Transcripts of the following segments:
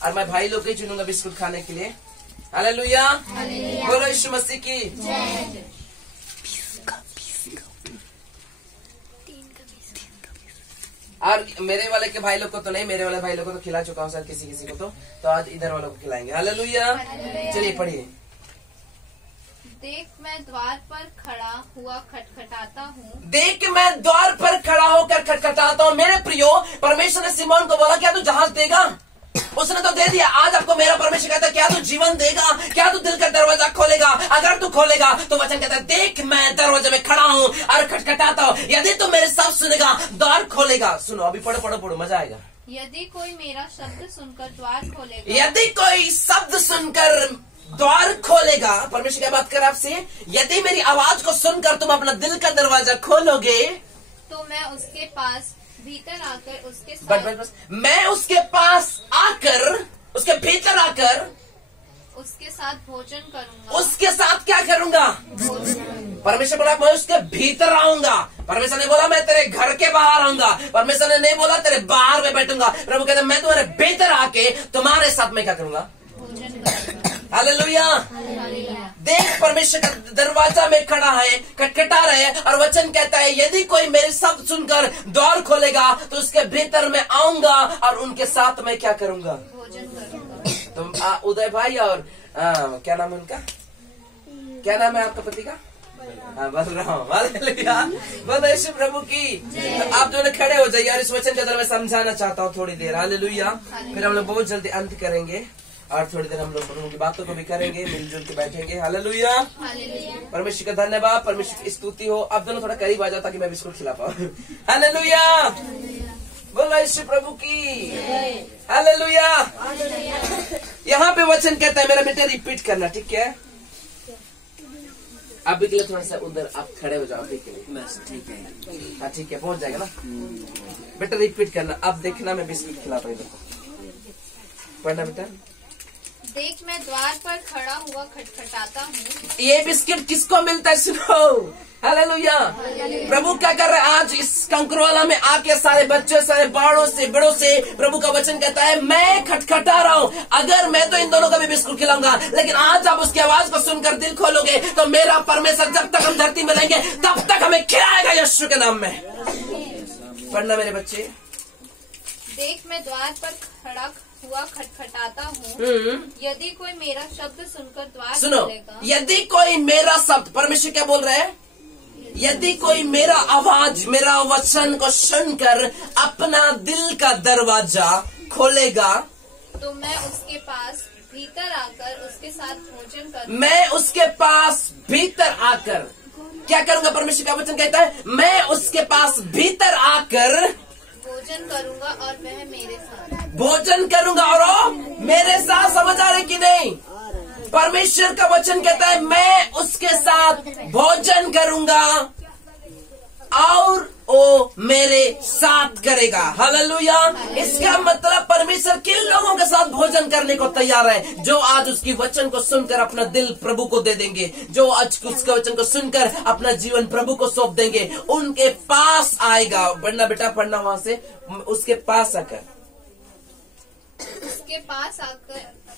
और मैं भाई लोग को ही चुनूंगा बिस्कुट खाने के लिए। हालेलुया, बोलो यीशु मसीह की। और मेरे वाले के भाई लोग को तो नहीं, मेरे वाले भाई लोग को तो खिला चुका हूँ सर, किसी किसी को तो आज इधर वालों को खिलाएंगे। हालेलुया, चलिए पढ़िए। देख मैं द्वार पर खड़ा हुआ खटखटाता हूँ। देख मैं द्वार पर खड़ा होकर खटखटाता हूँ। मेरे प्रियो, परमेश्वर ने सिमोन को बोला क्या तू जहाज देगा? उसने तो दे दिया। आज आपको मेरा परमेश्वर कहता है क्या तू जीवन देगा? क्या तू दिल का दरवाजा खोलेगा? अगर तू खोलेगा तो वचन कहता है देख मैं दरवाजे में खड़ा हूँ और खटखटाता हूँ, यदि तू मेरे शब्द सुनेगा द्वार खोलेगा। सुनो, अभी पढ़ो पढ़ो पढ़ो, मजा आएगा। यदि कोई मेरा शब्द सुनकर द्वार खोलेगा, यदि कोई शब्द सुनकर द्वार खोलेगा, परमेश्वर क्या बात कर आपसे, यदि मेरी आवाज को सुनकर तुम अपना दिल का दरवाजा खोलोगे तो मैं उसके पास भीतर आकर उसके बस मैं उसके पास आकर, उसके भीतर आकर उसके साथ भोजन करूंगा। उसके साथ क्या करूंगा? परमेश्वर बोला मैं उसके भीतर आऊंगा। परमेश्वर ने बोला मैं तेरे घर के बाहर आऊंगा। परमेश्वर ने नहीं बोला तेरे बाहर में बैठूंगा। प्रभु कहता मैं तुम्हारे भीतर आके तुम्हारे साथ में क्या करूंगा? भोजन करूंगा। हालेलुया। देख परमेश्वर का दरवाजा में खड़ा है, खटखटा रहे और वचन कहता है यदि कोई मेरे शब्द सुनकर द्वार खोलेगा तो उसके भीतर में आऊंगा और उनके साथ में क्या करूंगा? भोजन करूंगा। तुम उदय भाई और क्या नाम है उनका? क्या नाम है आपका पति का? बोल रहा हूँ। हालेलुया, बोलो यीशु प्रभु की। तो आप जो खड़े हो जाइए और इस वचन के अंदर मैं समझाना चाहता हूँ थोड़ी देर। हालेलुया, फिर हम लोग बहुत जल्दी अंत करेंगे और थोड़ी देर हम लोग प्रभु की बातों को भी करेंगे, मिलजुल के बैठेंगे। हालेलुया, परमेश्वर का धन्यवाद, परमेश्वर की स्तुति हो। आप दोनों थोड़ा करीब आ जाओ ताकि मैं बिस्कुट खिला पाऊँ। हालेलुया, बोलो यीशु प्रभु की। हालेलुया। यहाँ पे वचन कहता है, मेरा बेटा रिपीट करना, ठीक है? अभी के लिए थोड़ा सा उधर आप खड़े हो जाओ अभी के लिए, बस ठीक है। हाँ ठीक है, पहुंच जाएगा ना। बेटा रिपीट करना, अब देखना मैं बिस्कुट खिला पाई। पढ़ना बेटा। देख मैं द्वार पर खड़ा हुआ खटखटाता हूँ। ये बिस्किट किसको मिलता है? सुनो, हालेलुया। प्रभु क्या कर रहा है आज इस कंकरवाला में आके सारे बच्चे, सारे बाड़ों से, बड़ों से प्रभु का वचन कहता है मैं खटखटा रहा हूँ। अगर मैं तो इन दोनों का भी बिस्कुट खिलाऊंगा, लेकिन आज आप उसकी आवाज को सुनकर दिल खोलोगे तो मेरा परमेश्वर जब तक हम धरती में रहेंगे तब तक हमें खिलाएगा यीशु के नाम में। पढ़ना मेरे बच्चे। देख मैं द्वार पर खड़ा हुआ खटखटाता हूँ। यदि कोई मेरा शब्द सुनकर द्वार सुनो, खोलेगा, यदि कोई मेरा शब्द, परमेश्वर क्या बोल रहे हैं? यदि कोई मेरा आवाज, मेरा वचन को सुनकर अपना दिल का दरवाजा खोलेगा तो मैं उसके पास भीतर आकर उसके साथ भोजन करूंगा। मैं उसके पास भीतर आकर क्या करूंगा? परमेश्वर का वचन कहता है मैं उसके पास भीतर आकर भोजन करूंगा और वह मेरे साथ भोजन करूंगा और वो मेरे साथ। समझ आ रहे कि नहीं? परमेश्वर का वचन कहता है मैं उसके साथ भोजन करूंगा और वो मेरे साथ करेगा। हालेलुया। इसका मतलब परमेश्वर किन लोगों के साथ भोजन करने को तैयार है? जो आज उसकी वचन को सुनकर अपना दिल प्रभु को दे देंगे, जो आज उसके वचन को सुनकर अपना जीवन प्रभु को सौंप देंगे, उनके पास आएगा। पढ़ना बेटा, पढ़ना वहां से। उसके पास आकर,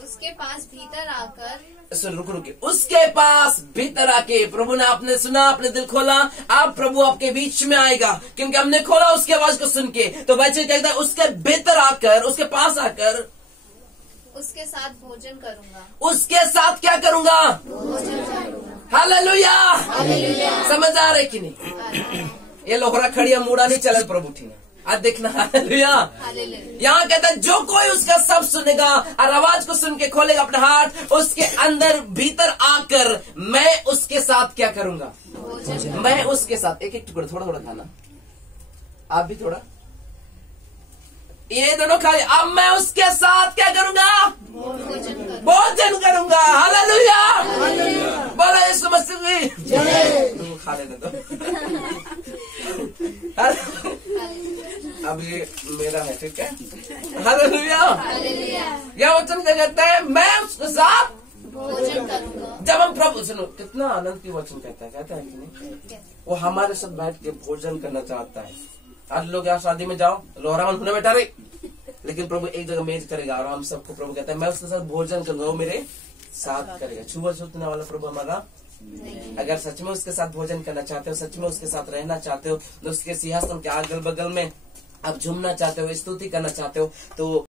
उसके पास भीतर आकर, रुके, उसके पास भीतर आके प्रभु ने, आपने सुना, आपने दिल खोला, आप प्रभु आपके बीच में आएगा क्योंकि हमने खोला उसकी आवाज को सुन के। तो वचन कहता है उसके भीतर आकर, उसके पास आकर उसके साथ भोजन करूंगा। उसके साथ क्या करूंगा? भोजन करूंगा। हालेलुया। समझ आ रहे कि नहीं? ये लोहरा खड़िया मुड़ा नहीं चल प्रभु ठीक। आज देखना, हालेलुया। यहाँ कहता है जो कोई उसका सब सुनेगा और आवाज को सुन के खोलेगा अपना हाथ, उसके अंदर भीतर आकर मैं उसके साथ क्या करूंगा? मैं उसके साथ। एक एक टुकड़ा थोड़ा थोड़ा खाना, आप भी थोड़ा, ये दोनों खा ले। अब मैं उसके साथ क्या करूंगा? भोजन करूंगा। हालेलुया। बोलो यीशु मसीह की। खा लेने दो। अब ये मेरा है, ठीक है? हालेलुया। यह वचन क्या कहता है? मैं उसके साथ भोजन करूंगा। जब हम प्रभु, सुनो कितना आनंद की वचन कहता है कि नहीं? वो हमारे साथ बैठ के भोजन करना चाहता है। आज लोग यहाँ शादी में जाओ, लोहरा मन होने बैठा रही, लेकिन प्रभु एक जगह मेज करेगा और हम सबको प्रभु कहता है मैं उसके साथ भोजन करूंगा, वो मेरे साथ करेगा। छुआ छूटने वाला प्रभु हमारा अगर सच में उसके साथ भोजन करना चाहते हो, सच में उसके साथ रहना चाहते हो, उसके सिंहासन के अगल बगल में आप झूमना चाहते हो, स्तुति करना चाहते हो, तो